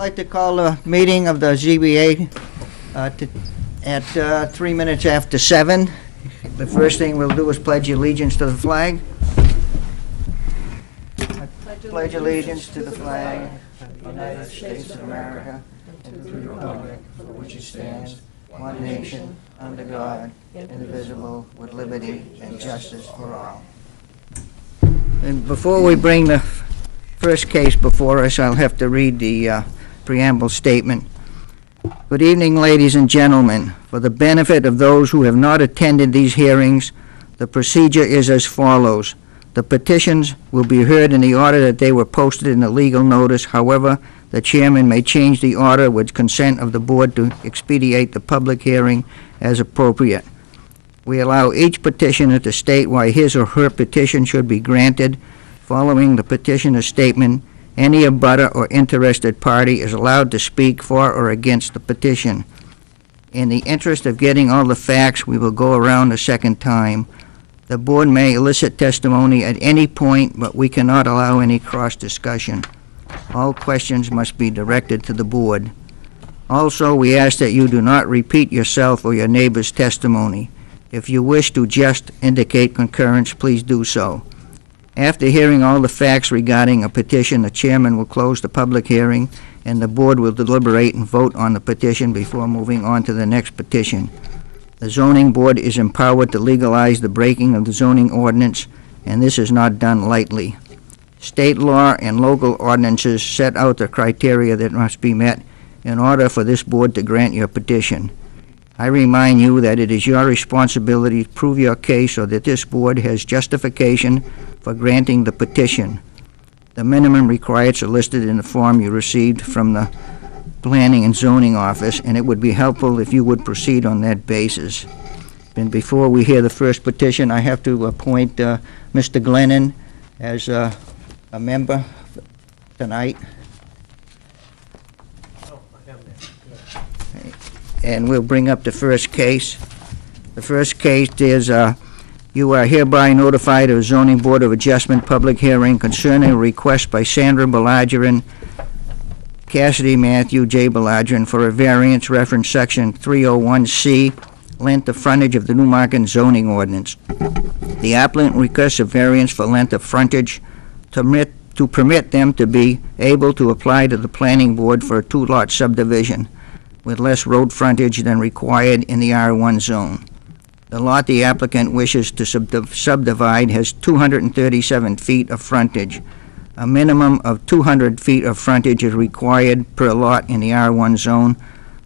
like to call the meeting of the ZBA at 3 minutes after 7. The first thing we'll do is pledge allegiance to the flag. I pledge allegiance to the flag of the United States of America and to the republic for which it stands, one nation, under God, indivisible, with liberty and justice for all. And before we bring the first case before us, I'll have to read the preamble statement. Good evening, ladies and gentlemen. For the benefit of those who have not attended these hearings, the procedure is as follows. The petitions will be heard in the order that they were posted in the legal notice. However, the chairman may change the order with consent of the board to expedite the public hearing as appropriate. We allow each petitioner to state why his or her petition should be granted. Following the petitioner's statement, any abutter or interested party is allowed to speak for or against the petition. In the interest of getting all the facts, we will go around a second time. The board may elicit testimony at any point, but we cannot allow any cross-discussion. All questions must be directed to the board. Also, we ask that you do not repeat yourself or your neighbor's testimony. If you wish to just indicate concurrence, please do so. After hearing all the facts regarding a petition, the chairman will close the public hearing, and the board will deliberate and vote on the petition before moving on to the next petition. The zoning board is empowered to legalize the breaking of the zoning ordinance, and this is not done lightly. State law and local ordinances set out the criteria that must be met in order for this board to grant your petition. I remind you that it is your responsibility to prove your case so that this board has justification for granting the petition. The minimum requirements are listed in the form you received from the Planning and Zoning Office, and it would be helpful if you would proceed on that basis. And before we hear the first petition, I have to appoint Mr. Glennon as a member tonight. And we'll bring up the first case. The first case is you are hereby notified of a Zoning Board of Adjustment public hearing concerning a request by Sandra Balagiran, Cassidy Matthew J. Balagiran for a variance reference section 301C, length of frontage of the Newmarket zoning ordinance. The applicant requests a variance for length of frontage to permit them to be able to apply to the planning board for a two-lot subdivision with less road frontage than required in the R1 zone. The lot the applicant wishes to subdivide has 237 feet of frontage. A minimum of 200 feet of frontage is required per lot in the R1 zone.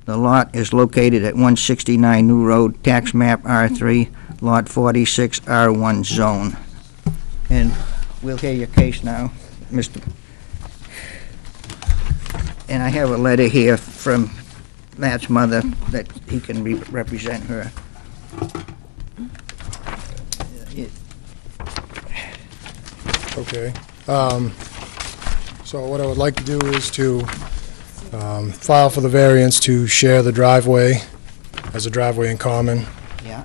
The lot is located at 169 New Road, tax map R3, lot 46, R1 zone. And we'll hear your case now, Mr. And I have a letter here from Matt's mother that he can represent her. Okay. So what I would like to do is to file for the variance to share the driveway as a driveway in common. Yeah.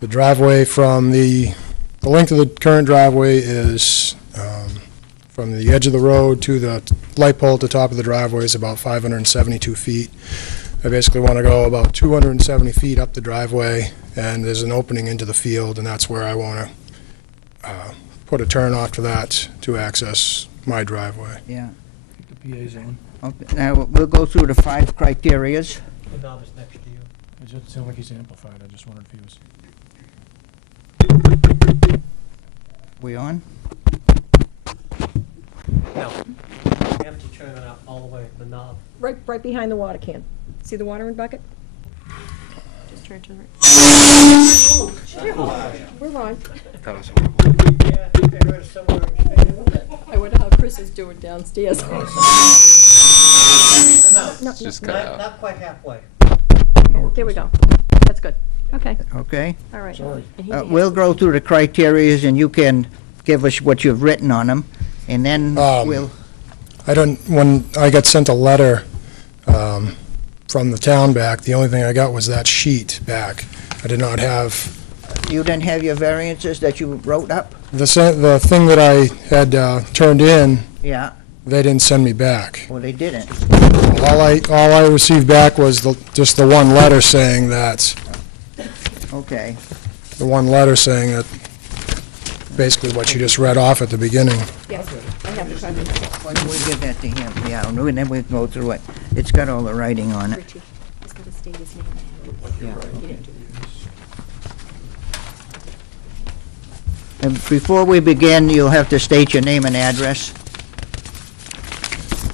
The driveway from the length of the current driveway is from the edge of the road to the light pole at the top of the driveway is about 572 feet. I basically want to go about 270 feet up the driveway, and there's an opening into the field, and that's where I want to put a turn off to that to access my driveway. Yeah. The PA zone. Okay. Now we'll go through the 5 criterias. The knob is next to you. It doesn't sound like he's amplified. I just wondered if he was. We on? No. You have to turn it out all the way, the knob. Right behind the water can. See the watering bucket? Just turn to the right. Oh, we're on. Yeah, I think I heard it somewhere. I wonder how Chris is doing downstairs. No, Just cut out. not quite halfway. There we go. That's good. Okay. Okay. All right. Sorry. And he We'll go through the criterias, and you can give us what you've written on them, and then we'll... When I got sent a letter from the town back, the only thing I got was that sheet back. I did not have... You didn't have your variances that you wrote up? The thing that I had turned in Yeah. They didn't send me back. Well, they didn't. All I received back was just the one letter saying that, Okay. basically what you just read off at the beginning. Yes, I have the copy. Why don't we give that to him? Yeah, and then we can go through it. It's got all the writing on it. Richie, he's got to state his name. Yeah. He didn't do that. And before we begin, you'll have to state your name and address.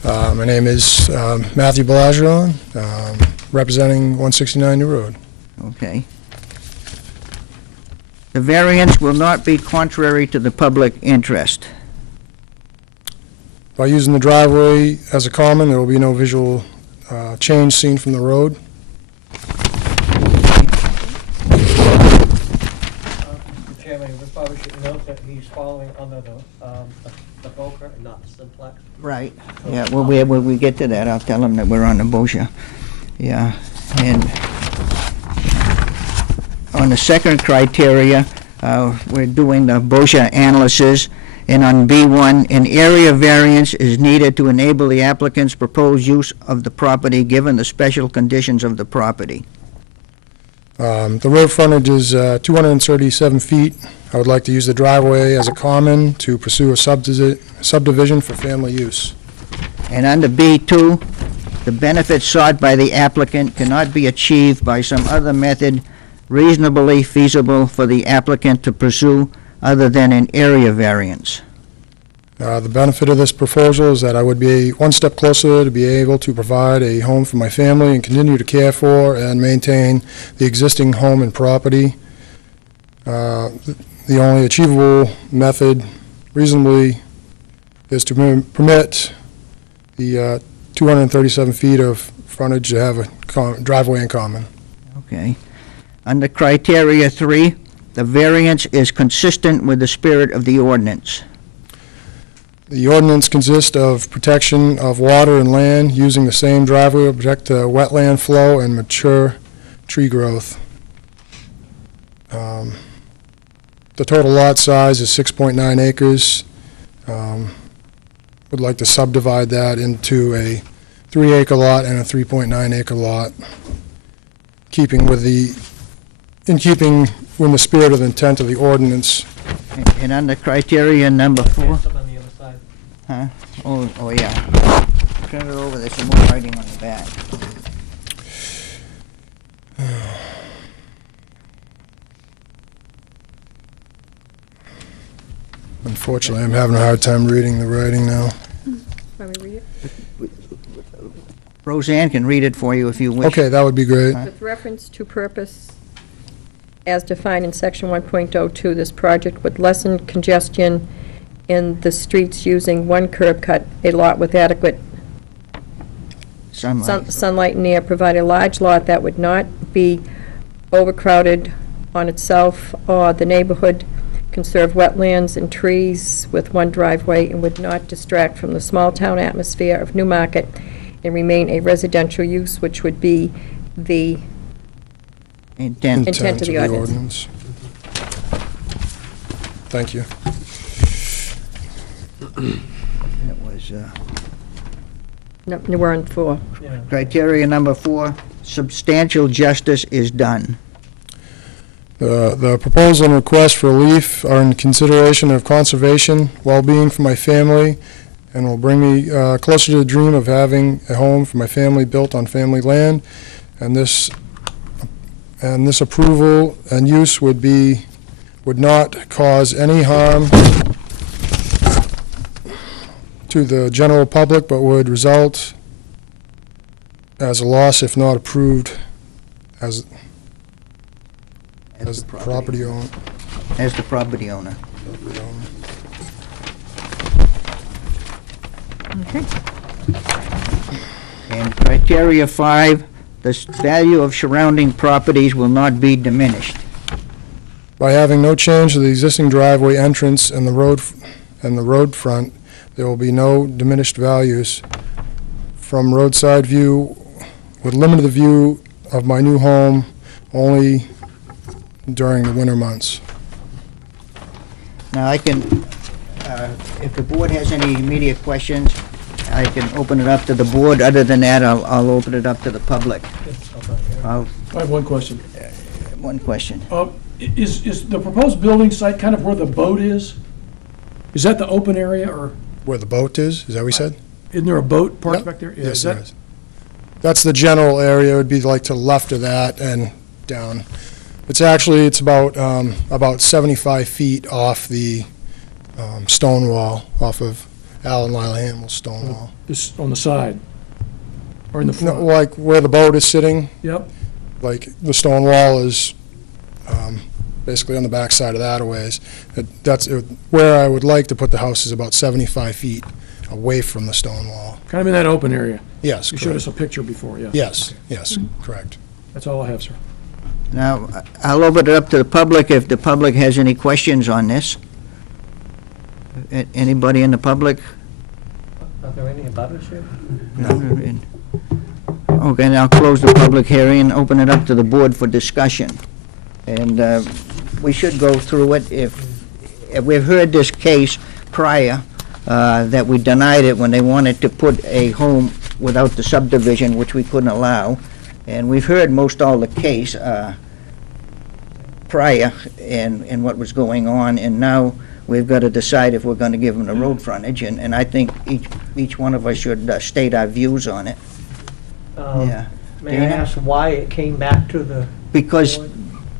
My name is Matthew Belageron, representing 169 New Road. Okay. The variance will not be contrary to the public interest. By using the driveway as a common, there will be no visual change seen from the road. Mr. Chairman, we probably should note that he's following under the BOCR and not the simplex. Right. Yeah, well, when we get to that, I'll tell him that we're on the BOCR. Yeah, and on the second criteria, we're doing the BOCR analysis, and on B1, an area variance is needed to enable the applicant's proposed use of the property given the special conditions of the property. The road frontage is 237 feet. I would like to use the driveway as a common to pursue a subdivision for family use. And under B2, the benefits sought by the applicant cannot be achieved by some other method reasonably feasible for the applicant to pursue other than an area variance. The benefit of this proposal is that I would be one step closer to be able to provide a home for my family and continue to care for and maintain the existing home and property. The only achievable method reasonably is to permit the 237 feet of frontage to have a driveway in common. Okay. Under criteria 3, the variance is consistent with the spirit of the ordinance. The ordinance consists of protection of water and land using the same driveway to protect the wetland flow and mature tree growth. The total lot size is 6.9 acres. Would like to subdivide that into a 3-acre lot and a 3.9-acre lot, in keeping with the spirit of the intent of the ordinance. And under criteria number 4, Some on the other side. huh? Oh, yeah. Turn it over, there's some more writing on the back. Unfortunately, I'm having a hard time reading the writing now. Want me to read it? Roseanne can read it for you if you wish. Okay, that would be great. With reference to purpose as defined in section 1.02, this project would lessen congestion in the streets using one curb cut, a lot with adequate sunlight and air, provide a large lot that would not be overcrowded on itself or the neighborhood, conserve wetlands and trees with one driveway, and would not distract from the small-town atmosphere of Newmarket and remain a residential use, which would be the Intent. Intent of the ordinance. Thank you. That was, No, we're on 4. Yeah. criteria number 4, substantial justice is done. The proposal and request for relief are in consideration of conservation, well-being for my family, and will bring me closer to the dream of having a home for my family built on family land. And this approval and use would not cause any harm to the general public, but would result as a loss if not approved as the property owner. As the property owner. Okay. And criteria 5, the value of surrounding properties will not be diminished. By having no change to the existing driveway entrance and the road front, there will be no diminished values. From roadside view, would limit the view of my new home only during the winter months. Now, I can, if the board has any immediate questions, I can open it up to the board. Other than that, I'll open it up to the public. I'll, I have one question. one question. Is the proposed building site kind of where the boat is? Is that the open area, or Where the boat is that what we said? isn't there a boat parked Yep. back there? Yeah, Yes, is there that- is. That's the general area. It would be like to the left of that and down. It's about 75 feet off the stone wall, off of Al and Lila Hamill's stone wall. Is on the side? Or in the No, front? like where the boat is sitting, Yep. like the stone wall is basically on the back side of that a ways. That's where I would like to put the house is about 75 feet away from the stone wall. Kind of in that open area. Yes, You showed correct. us a picture before, yeah. Yes, yes, correct. That's all I have, sir. Now, I'll open it up to the public if the public has any questions on this. Anybody in the public? Are there any abutters here? No. Okay, now close the public hearing and open it up to the board for discussion. And we should go through it if we've heard this case prior, that we denied it when they wanted to put a home without the subdivision, which we couldn't allow. And we've heard most all the case prior and what was going on, and now we've got to decide if we're going to give them the road frontage, and I think each one of us should state our views on it. Yeah. May I Dana? ask why it came back to the Because board?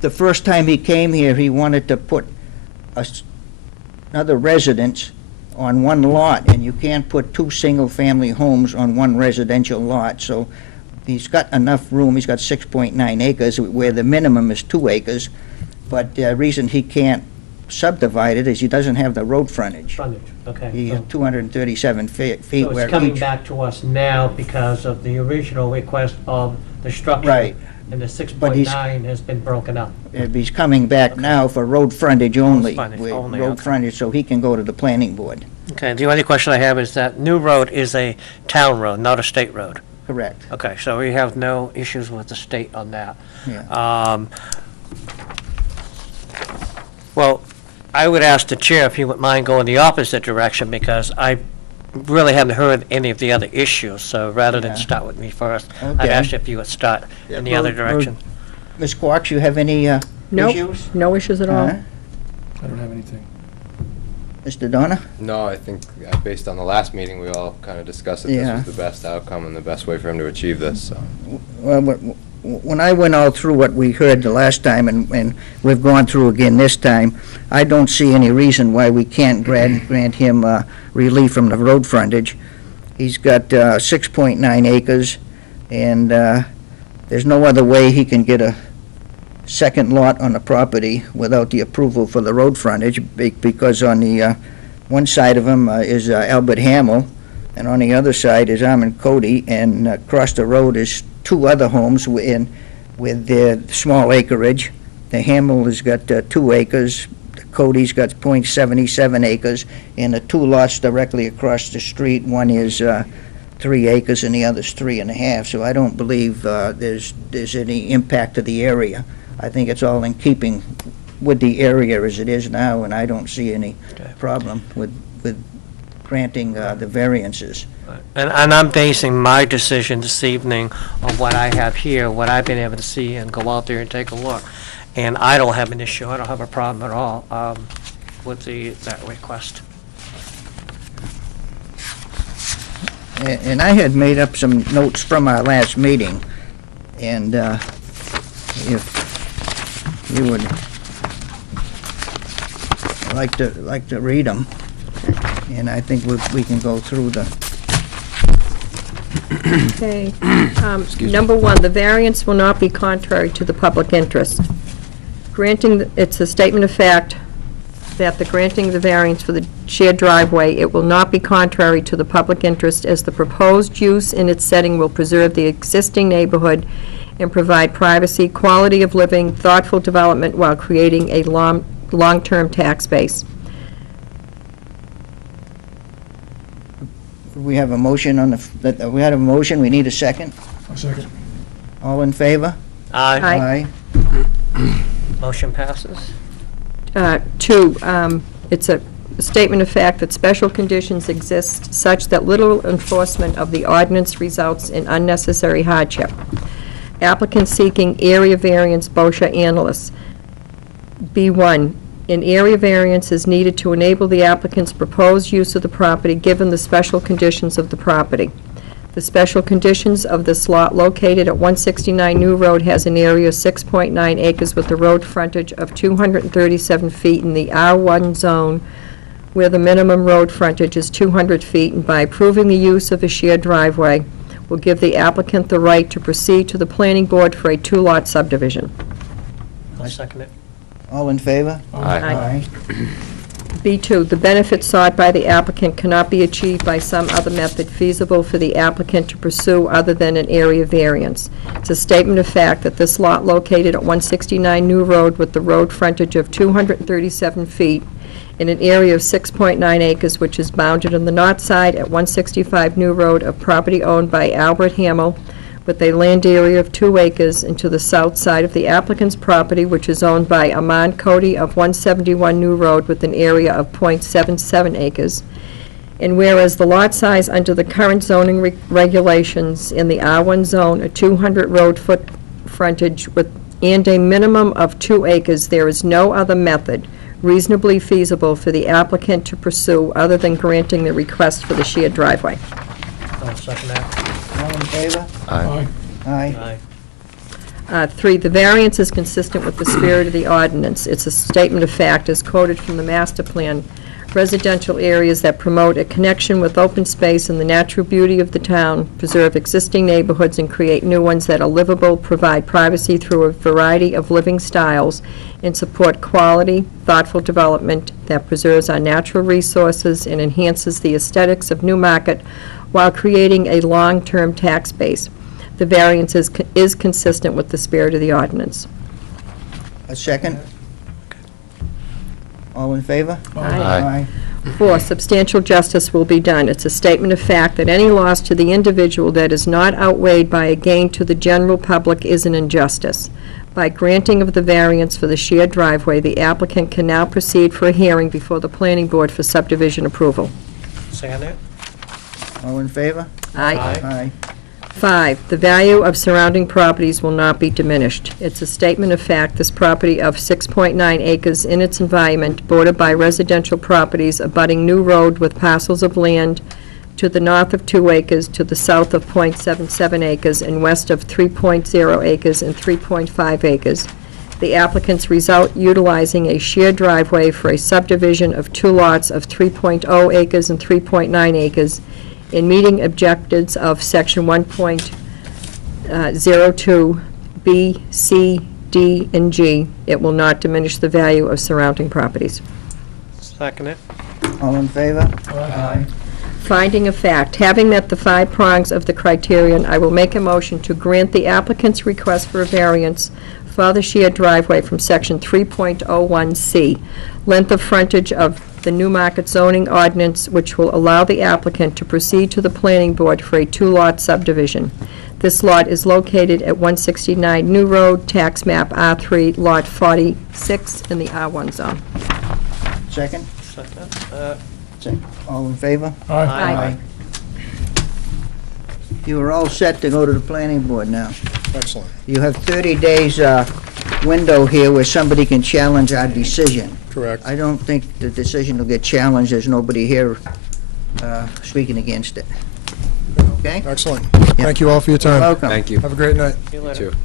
the first time he came here, he wanted to put another residence on one lot, and you can't put two single-family homes on one residential lot, so he's got enough room, he's got 6.9 acres, where the minimum is 2 acres, but the reason he can't subdivide it is he doesn't have the road frontage. Frontage, okay. He So- has 237 feet So where it's coming each... back to us now because of the original request of the structure. Right. And the But he's- 6.9 has been broken up. He's coming back now for road frontage only. frontage with only, road okay. frontage, so he can go to the planning board. Okay, the only question I have is that New Road is a town road, not a state road. Correct. Okay, so we have no issues with the state on that. Yeah. Well, I would ask the chair if he wouldn't mind going the opposite direction, because I really haven't heard any of the other issues, so rather than Yeah. start with me first, I'd Okay. ask you if you would start in the other Road- direction. Ms. Quarks, you have any Nope, issues? no issues at all. Huh? I don't have anything. Mr. Donna? No, I think based on the last meeting, we all kind of discussed that this Yeah. was the best outcome and the best way for him to achieve this, so. Well, when I went all through what we heard the last time, and we've gone through again this time, I don't see any reason why we can't grant him relief from the road frontage. He's got 6.9 acres, and there's no other way he can get a second lot on the property without the approval for the road frontage, because on the one side of him is Albert Hamill, and on the other side is Armand Cody, and across the road is two other homes with their small acreage. The Hamill has got 2 acres, the Cody's got .77 acres, and the two lots directly across the street, one is 3 acres and the other's 3.5, so I don't believe there's any impact to the area. I think it's all in keeping with the area as it is now, and I don't see any Okay. problem with granting the variances. And I'm basing my decision this evening on what I have here, what I've been able to see and go out there and take a look. And I don't have an issue, I don't have a problem at all with that request. And I had made up some notes from our last meeting, and if you would like to read them, and I think we can go through the... Okay. Number one, the variance will not be contrary to the public interest. It's a statement of fact that the granting the variance for the shared driveway, it will not be contrary to the public interest, as the proposed use in its setting will preserve the existing neighborhood and provide privacy, quality of living, thoughtful development, while creating a long-term tax base. We have a motion on we had a motion, we need a second. A second. All in favor? Aye. Aye. Motion passes? Two, it's a statement of fact that special conditions exist such that little enforcement of the ordinance results in unnecessary hardship. Applicant seeking area variance, BOSHA analyst. B1, an area variance is needed to enable the applicant's proposed use of the property given the special conditions of the property. The special conditions of this lot located at 169 New Road has an area of 6.9 acres with a road frontage of 237 feet in the R1 zone where the minimum road frontage is 200 feet, and by approving the use of a shared driveway will give the applicant the right to proceed to the planning board for a two-lot subdivision. I'll second it. All in favor? Aye. B2, the benefit sought by the applicant cannot be achieved by some other method feasible for the applicant to pursue other than an area variance. It's a statement of fact that this lot located at 169 New Road with the road frontage of 237 feet in an area of 6.9 acres, which is bounded on the north side at 165 New Road of property owned by Albert Hamill with a land area of 2 acres, and to the south side of the applicant's property, which is owned by Aman Cody of 171 New Road with an area of .77 acres. And whereas the lot size under the current zoning regulations in the R1 zone, a 200 road foot frontage with and a minimum of 2 acres, there is no other method reasonably feasible for the applicant to pursue other than granting the request for the shared driveway. I'll second that. All in favor? Aye. Aye. Aye. 3, the variance is consistent with the spirit of the ordinance. It's a statement of fact as quoted from the master plan. Residential areas that promote a connection with open space and the natural beauty of the town, preserve existing neighborhoods and create new ones that are livable, provide privacy through a variety of living styles, and support quality, thoughtful development that preserves our natural resources and enhances the aesthetics of Newmarket while creating a long-term tax base. The variance is consistent with the spirit of the ordinance. A second? All in favor? Aye. 4, substantial justice will be done. It's a statement of fact that any loss to the individual that is not outweighed by a gain to the general public is an injustice. By granting of the variance for the shared driveway, the applicant can now proceed for a hearing before the planning board for subdivision approval. Second it. All in favor? Aye. Aye. 5, the value of surrounding properties will not be diminished. It's a statement of fact this property of 6.9 acres in its environment, bordered by residential properties abutting New Road with parcels of land to the north of 2 acres, to the south of .77 acres, and west of 3.0 acres and 3.5 acres. The applicants result utilizing a shared driveway for a subdivision of 2 lots of 3.0 acres and 3.9 acres, in meeting objectives of Section 1.02 B, C, D, and G. It will not diminish the value of surrounding properties. Second it. All in favor? Aye. Finding of fact, having met the 5 prongs of the criterion, I will make a motion to grant the applicant's request for a variance for the shared driveway from Section 3.01C, length of frontage of the Newmarket zoning ordinance, which will allow the applicant to proceed to the planning board for a 2-lot subdivision. This lot is located at 169 New Road, tax map R3, lot 46 in the R1 zone. Second? Second. All in favor? Aye. You are all set to go to the planning board now. Excellent. You have 30 days window here where somebody can challenge our decision. Correct. I don't think the decision will get challenged. There's nobody here speaking against it. Okay? Excellent. Thank you all for your time. Welcome. Thank you. Have a great night. See you later. Too.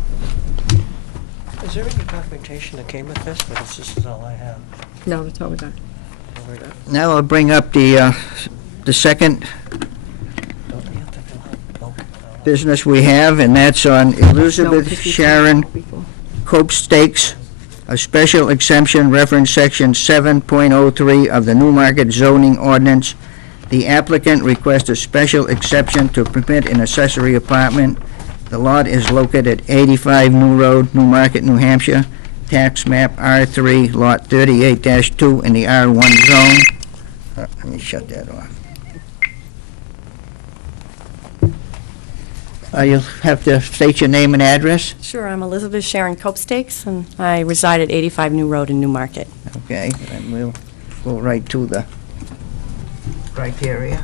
Is there any documentation that came with this, or this is all I have? No, that's all we got. Over there? Now I'll bring up the second Don't we have to fill out? Okay. business we have, and that's on Elizabeth Sharon Cope Stakes, a special exemption reference section 7.03 of the Newmarket zoning ordinance. The applicant requests a special exception to permit an accessory apartment. The lot is located at 85 New Road, Newmarket, New Hampshire, tax map R3, lot 38-2 in the R1 zone. Let me shut that off. You'll have to state your name and address. Sure, I'm Elizabeth Sharon Copestakes, and I reside at 85 New Road in Newmarket. Okay, and we'll go right to the criteria.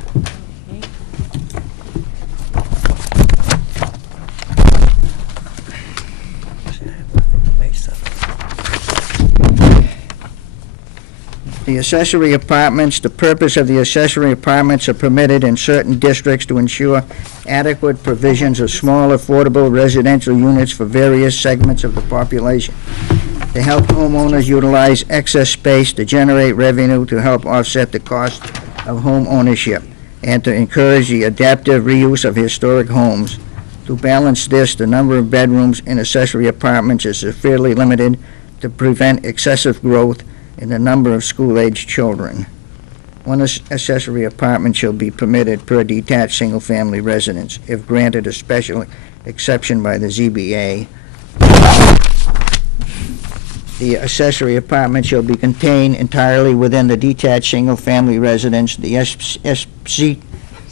The accessory apartments, the purpose of the accessory apartments are permitted in certain districts to ensure adequate provisions of small, affordable residential units for various segments of the population. To help homeowners utilize excess space to generate revenue to help offset the cost of home ownership, and to encourage the adaptive reuse of historic homes. To balance this, the number of bedrooms in accessory apartments is severely limited to prevent excessive growth in the number of school-aged children. One accessory apartment shall be permitted per detached single-family residence, if granted a special exception by the ZBA. The accessory apartment shall be contained entirely within the detached single-family residence. The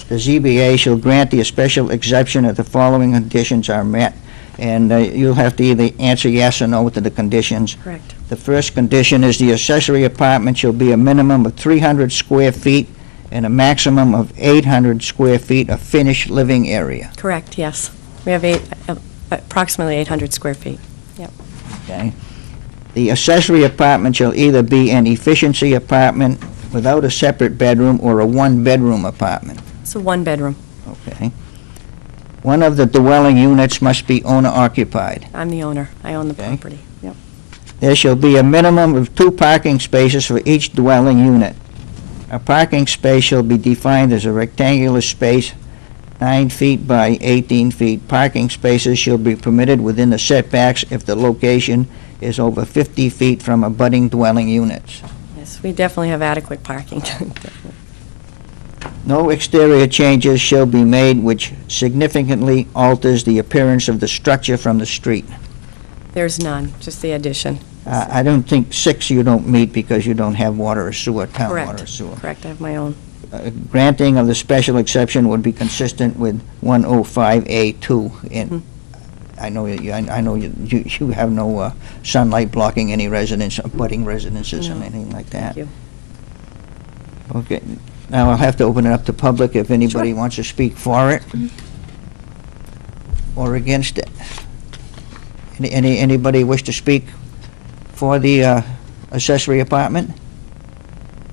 ZBA shall grant the special exception if the following conditions are met. And you'll have to either answer yes or no to the conditions. Correct. The first condition is the accessory apartment shall be a minimum of 300 square feet and a maximum of 800 square feet of finished living area. Correct, yes. We have approximately 800 square feet. Okay. The accessory apartment shall either be an efficiency apartment without a separate bedroom or a one-bedroom apartment. It's a one-bedroom. Okay. One of the dwelling units must be owner-occupied. I'm the owner. I own the Okay. property. Yep. There shall be a minimum of 2 parking spaces for each dwelling unit. A parking space shall be defined as a rectangular space 9 feet by 18 feet. Parking spaces shall be permitted within the setbacks if the location is over 50 feet from abutting dwelling units. Yes, we definitely have adequate parking. No exterior changes shall be made which significantly alters the appearance of the structure from the street. There's none, just the addition. I don't think 6 you don't meet because you don't have water or sewer, town water or Correct. sewer. Correct, I have my own. Granting of the special exception would be consistent with 105A2. And I know you have no sunlight blocking any residence, abutting residences and No. anything like that. Thank you. Okay. Now I'll have to open it up to public if anybody wants to speak for it or against it. Anybody wish to speak for the accessory apartment?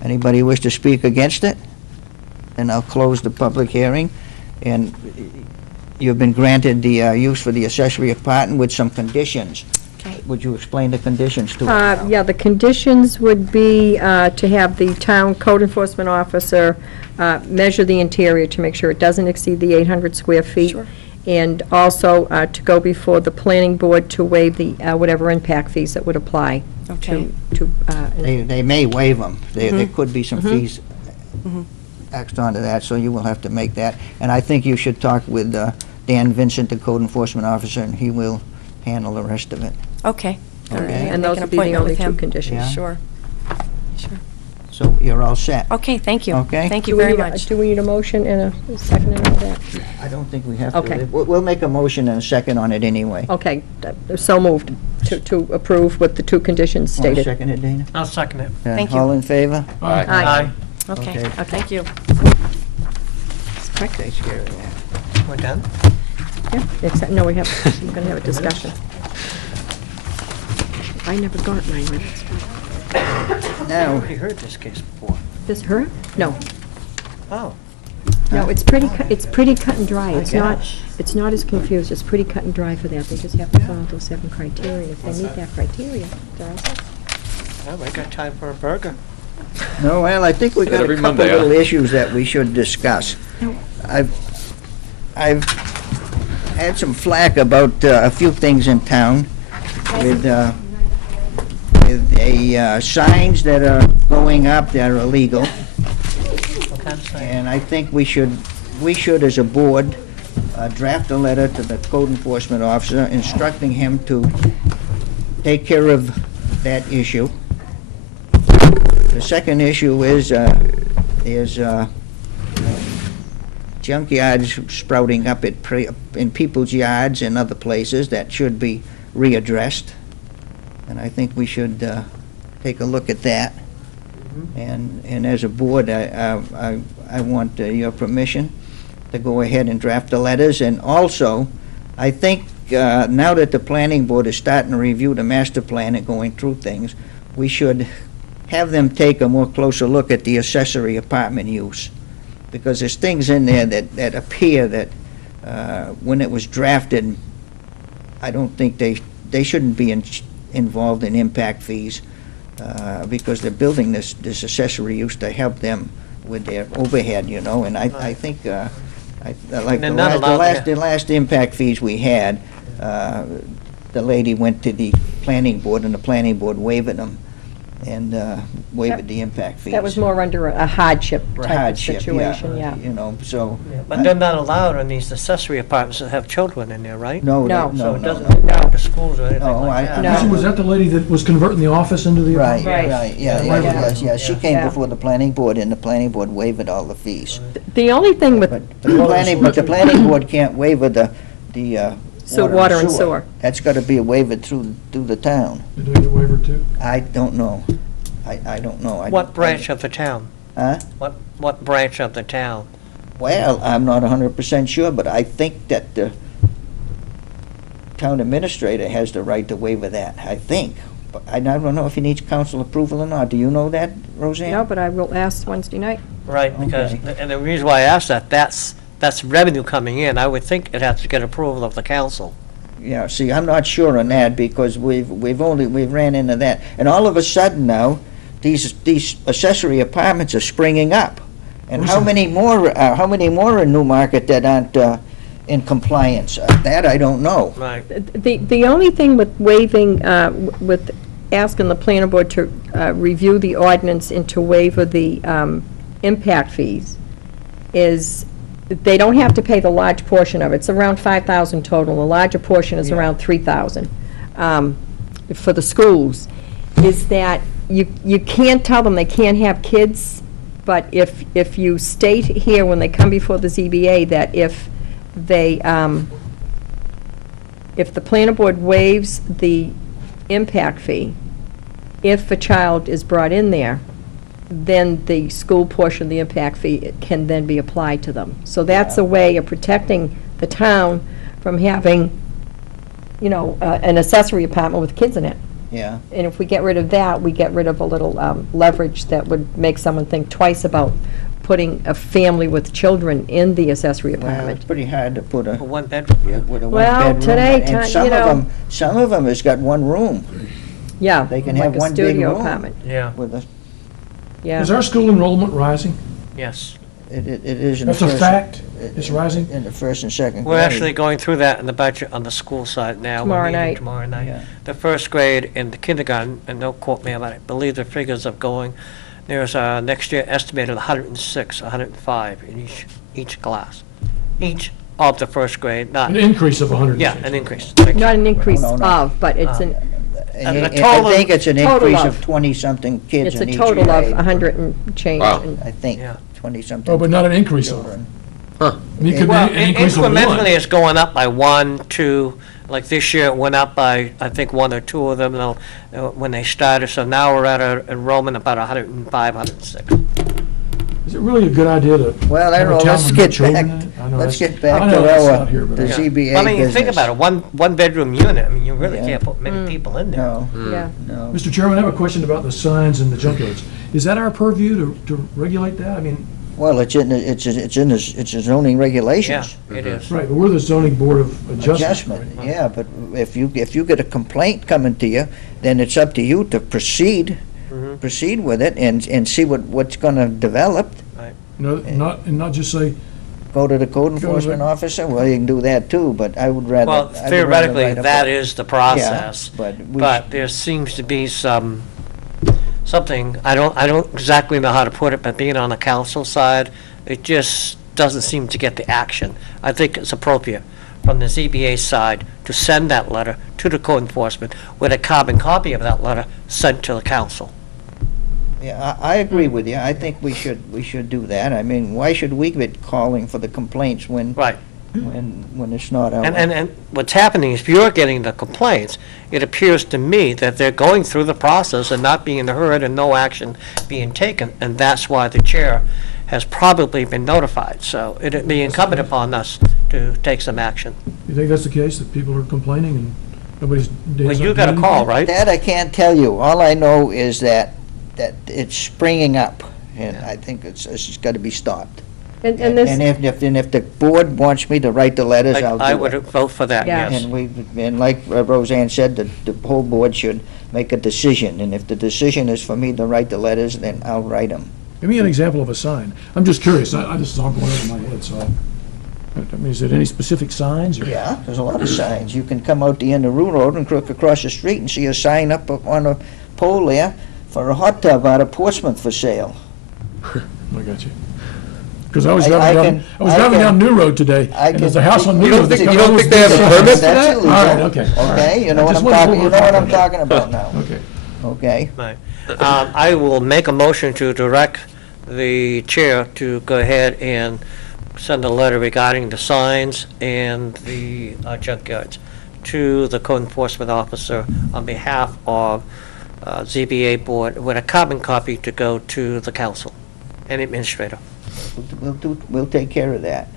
Anybody wish to speak against it? Then I'll close the public hearing. And you've been granted the use for the accessory apartment with some conditions. Okay. Would you explain the conditions to us? Yeah, the conditions would be to have the town code enforcement officer measure the interior to make sure it doesn't exceed the 800 square feet. Sure. And also to go before the planning board to waive the whatever impact fees that would apply. Okay. They may waive them. There could be some fees Mhm. axed onto that, so you will have to make that. And I think you should talk with Dan Vincent, the code enforcement officer, and he will handle the rest of it. Okay. All right. Okay. I'll And make those an would be the appointment only with two him. conditions. Yeah. Sure. Sure. So you're all set. Okay, thank you. Okay. Thank you Do we very need a- much. Do we need a motion and a second and all that? I don't think we have to. Okay. We'll make a motion and a second on it anyway. Okay, so moved to approve with the two conditions Want to stated. second it, Dana? I'll second it. Thank you. All in favor? Aye. Aye. Okay, Okay. thank you. Takes care of that. We're done? Yeah, except, no, we're going to have a discussion. I never got my minutes. Now, We heard this case before. This her? No, Oh. no, it's pretty cut and dry. It's not, guess. it's not as confused. It's pretty cut and dry for that. They just have to follow those 7 criteria. If they meet that criteria, they're all set. Well, we got time for a burger. no, well, I think we Said got a every couple Monday, huh? little issues that we should discuss. No. I've had some flack about a few things in town with signs that are going up that are illegal. What kind of sign? And I think we should, as a board, draft a letter to the code enforcement officer instructing him to take care of that issue. The second issue is, there's junkyards sprouting up in people's yards and other places that should be readdressed. And I think we should take a look at that. And as a board, I I want your permission to go ahead and draft the letters. And also, I think now that the planning board is starting to review the master plan and going through things, we should have them take a more closer look at the accessory apartment use. Because there's things in there that appear that when it was drafted, I don't think they shouldn't be involved in impact fees because they're building this accessory use to help them with their overhead, you know, and I think, like And they're not allowed to- the last impact fees we had, the lady went to the planning board and the planning board waived them and waived the impact fees. That was more under a hardship For type of hardship, situation, yeah. You know, so. But they're not allowed in these accessory apartments that have children in there, right? No, No. So no, it no, doesn't no. impact the schools or anything No, like that. No. Was that the lady that was converting the office into the Right, apartment? Right. right, yeah, Yeah. yeah, she came Yeah. before the planning board, and the planning board waived all the fees. The only thing with, But the planning board can't waiver the so water and sewer. That's gotta be a waiver through the town. They're doing the waiver too? I don't know. I don't know. What branch of the town? Huh? What branch of the town? Well, I'm not 100% sure, but I think that the town administrator has the right to waiver that, I think. But I don't know if he needs council approval or not. Do you know that, Roseanne? No, but I will ask Wednesday night. Right, because, Okay. and the reason why I asked that, that's revenue coming in. I would think it has to get approval of the council. Yeah, see, I'm not sure on that because we've ran into that. And all of a sudden now, these accessory apartments are springing up. And how many more in Newmarket that aren't in compliance? That I don't know. Right. The only thing with waiving, with asking the planning board to review the ordinance and to waiver the impact fees is they don't have to pay the large portion of it. It's around 5,000 total. The larger portion is Yeah. around 3,000 for the schools. Is that you can't tell them they can't have kids, but if you state here when they come before the ZBA that if they, if the planning board waives the impact fee, if a child is brought in there, then the school portion of the impact fee can then be applied to them. So that's a way of protecting the town from having, you know, an accessory apartment with kids in it. Yeah. And if we get rid of that, we get rid of a little leverage that would make someone think twice about putting a family with children in the accessory Well, it's apartment. pretty hard to put A a one-bedroom. with a Well, one-bedroom. today, And you know- some of them has got one room Yeah, they can like have a one big studio room. apartment, Yeah, with a, yeah. Is our school enrollment rising? yes. it is in the That's a first. fact? It's rising? In the first and second We're grade. actually going through that in the budget on the school side now. We're Tomorrow meeting night. Tomorrow night. Yeah. The first grade and the kindergarten, and don't quote me on it, I believe the figures of going, there's next year estimated 106, 105 in each class. Each of the first grade, not, An increase of 100. yeah, an increase. Not an increase No, no. of, but it's an, And a I total- think it's an total increase of. of 20-something kids it's in a each total of grade. 100 and change. Wow. and- I think, Yeah. 20-something. Oh, but not an increase of. children. I mean, it could be Well, an increase of one. incrementally, it's going up by 1, 2, like this year it went up by, I think, 1 or 2 of them, when they started, so now we're at an enrollment about 105, 106. Is it really a good idea to? Well, I have a don't know, town let's with no get children back, in it? I know let's that's- get back I know to that's our, not here, but the I- ZBA Well, I mean, business. think about it, one-bedroom unit, I mean, you really Yeah. can't put many people in there. No, Yeah. no. Mr. Chairman, I have a question about the signs and the junkyards. Is that our purview to regulate that? I mean, Well, it's in the zoning Yeah, regulations. it is. right, but we're the zoning board of adjustment. Adjustment, right? yeah, but if you get a complaint coming to you, then it's up to you to proceed with it and see what's gonna develop. No, not just say, Go to the code Go to enforcement the- officer, well, you can do that too, but I would rather. Well, I would rather theoretically, write up that a- is the process, but we but there seems to be something, I don't exactly know how to put it, but being on the council side, it just doesn't seem to get the action. I think it's appropriate from the ZBA side to send that letter to the code enforcement with a carbon copy of that letter sent to the council. Yeah, I agree with you. I think we should do that. I mean, why should we be calling for the complaints when Right. when it's not our? And what's happening is if you're getting the complaints, it appears to me that they're going through the process and not being heard and no action being taken. And that's why the chair has probably been notified, so it'd be incumbent upon us to take some action. You think that's the case, that people are complaining and nobody's? Well, you got a call, right? That I can't tell you. All I know is that it's springing up, and I think it's got to be stopped. And And this, if the board wants me to write the letters, I'll do it. I would vote for that, Yeah. yes. And like Roseanne said, the whole board should make a decision, and if the decision is for me to write the letters, then I'll write them. Give me an example of a sign. I'm just curious, I this is all going over my head, so. I mean, is there any specific signs or? Yeah, there's a lot of signs. You can come out the end of Route Road and look across the street and see a sign up on a pole there for a hot tub out of Portsmouth for sale. I got you. Because I was I driving down New Road today, and there's a house on New You don't Road. think- that's you got don't all think those they have a big permit signs. for That's that? illegal. All right, okay. all right. Okay, you know I what just I'm wanted to talking, know you know what I'm talking about now, Okay. okay? Right. I will make a motion to direct the chair to go ahead and send a letter regarding the signs and the junkyards to the code enforcement officer on behalf of ZBA board, with a carbon copy to go to the council and administrator. We'll take care of that.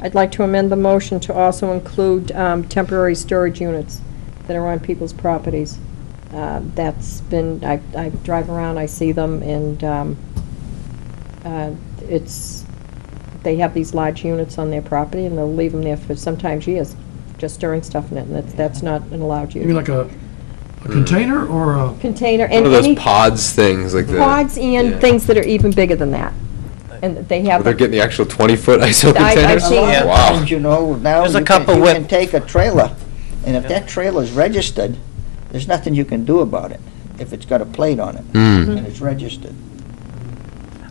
I'd like to amend the motion to also include temporary storage units that are on people's properties. That's been, I drive around, I see them, and they have these large units on their property, and they'll leave them there for sometimes years, just storing stuff in it, and that's not an allowed You mean use. like a container or a? Container, One and of those any pods things like that. pods and Yeah. things that are even bigger than that. And they Where have. they're getting the actual 20-foot ISO I've containers? seen- A lot of Wow. times, you know, now There's a you couple can, you with- can take a trailer, and if that trailer's registered, there's nothing you can do about it, if it's got a plate on it, Hmm. and it's registered.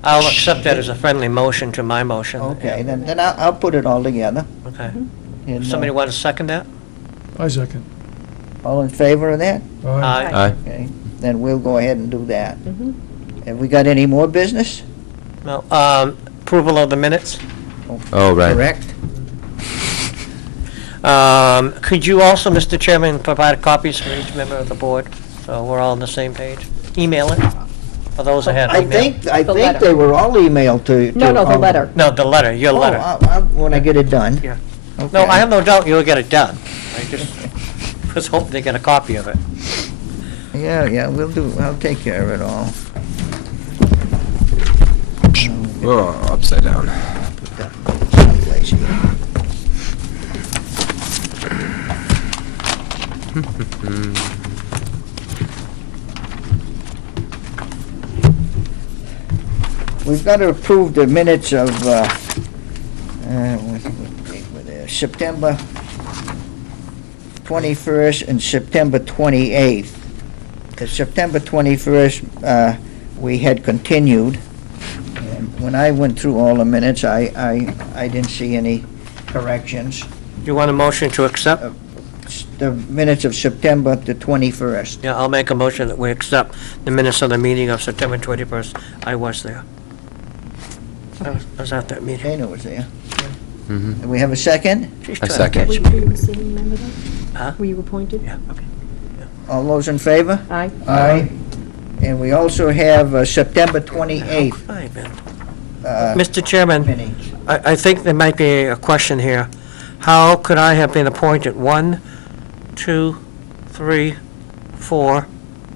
I'll accept that as a friendly motion to my motion. Okay, then I'll put it all together. Okay. And, Somebody want to second that? I second. all in favor of that? All right. Aye. Aye. Okay, then we'll go ahead and do that. Mhm. Have we got any more business? No, approval of the minutes? Oh, right. Correct? Could you also, Mr. Chairman, provide copies for each member of the board, so we're all on the same page? Email it, for those that have I email. think The letter. they were all emailed to. No, the all- letter. No, the letter, your Oh, letter. when I get it done. Yeah. Okay. No, I have no doubt you'll get it done. I just was hoping to get a copy of it. Yeah, I'll take care of it all. Oh, upside down. Put that someplace here. We've got to approve the minutes of, September 21st and September 28th. The September 21st, we had continued. And when I went through all the minutes, I didn't see any corrections. You want a motion to accept? The minutes of September the 21st. Yeah, I'll make a motion that we accept the minutes of the meeting of September 21st. I was there. I was at that meeting. Dana was there. Mhm. Do we have a second? She's I trying to second. catch Were me. you a sitting member then? Huh? Were you appointed? Yeah, okay. All those in favor? Aye. Aye. And we also have September 28th. Hi, man. uh, Mr. Chairman, minutes. I think there might be a question here. How could I have been appointed? 1, 2, 3, 4,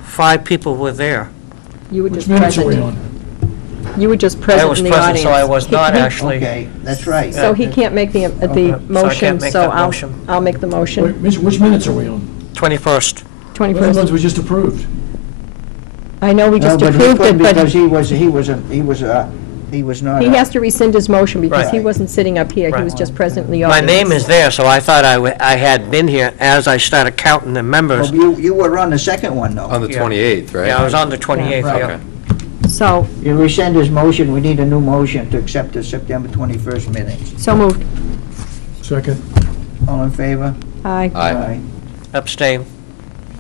5 people were there. You were Which just minutes are we present. on? You were just I present was in the present, audience. so I was not He- actually. Okay, that's right. So he can't make the motion, make so that I'll, motion. I'll make the Wait, motion. which minutes are we on? 21st. Those are the ones 21st. we just approved. I know we No, just but he approved couldn't it, but because he was not. he has to rescind his motion because he Right. wasn't sitting up here. He Right. was just present in the My audience. name is there, so I thought I had been here as I started counting the members. Oh, you were on the second one, though. On the Yeah. 28th, right? Yeah, I was on the 28th, Yeah, yeah. Okay. So, You rescind his motion, we need a new motion to accept the September 21st minutes. so moved. Second. All in favor? Aye. Aye. Abstain,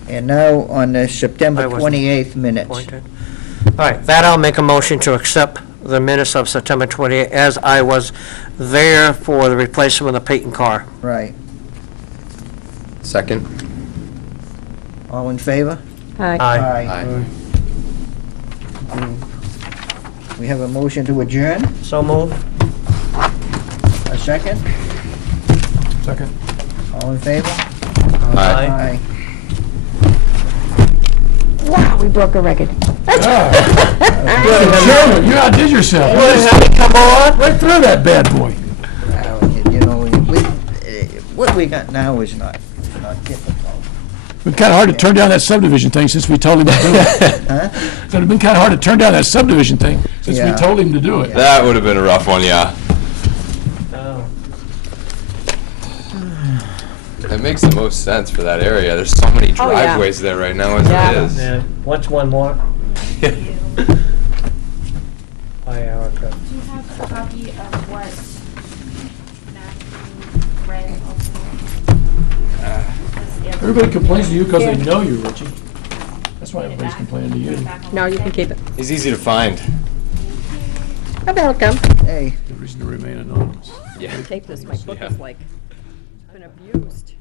And now on the I September wasn't 28th minutes. appointed. All right, that I'll make a motion to accept the minutes of September 28th, as I was there for the replacement of the Peyton car. Right. Second. All in favor? Aye. Aye. Aye. We have a motion to adjourn. So moved. A second. Second. All in favor? Aye. Wow, we broke a record. Chairman, you outdid yourself. Come on. Right through that bad boy. You know, what we got now is not difficult. It's been kind of hard to turn down that subdivision thing since we told him to do it. Huh? So it'd been kind of hard to turn down that subdivision thing since we Yeah. told him to do it. That would have been a rough one, yeah. Oh. That makes the most sense for that area. There's so many Oh, yeah. driveways there right now as Yeah. it is. Yeah, what's one more? Hi, Erica. Do you have a copy of what Matthew read also? Everybody complains to you because they know you, Richie. That's why everybody's complaining to you. No, you can keep it. He's easy to find. You're welcome. Hey. The reason to remain anonymous. Yeah. Tape this, my book Yeah. is like, been abused.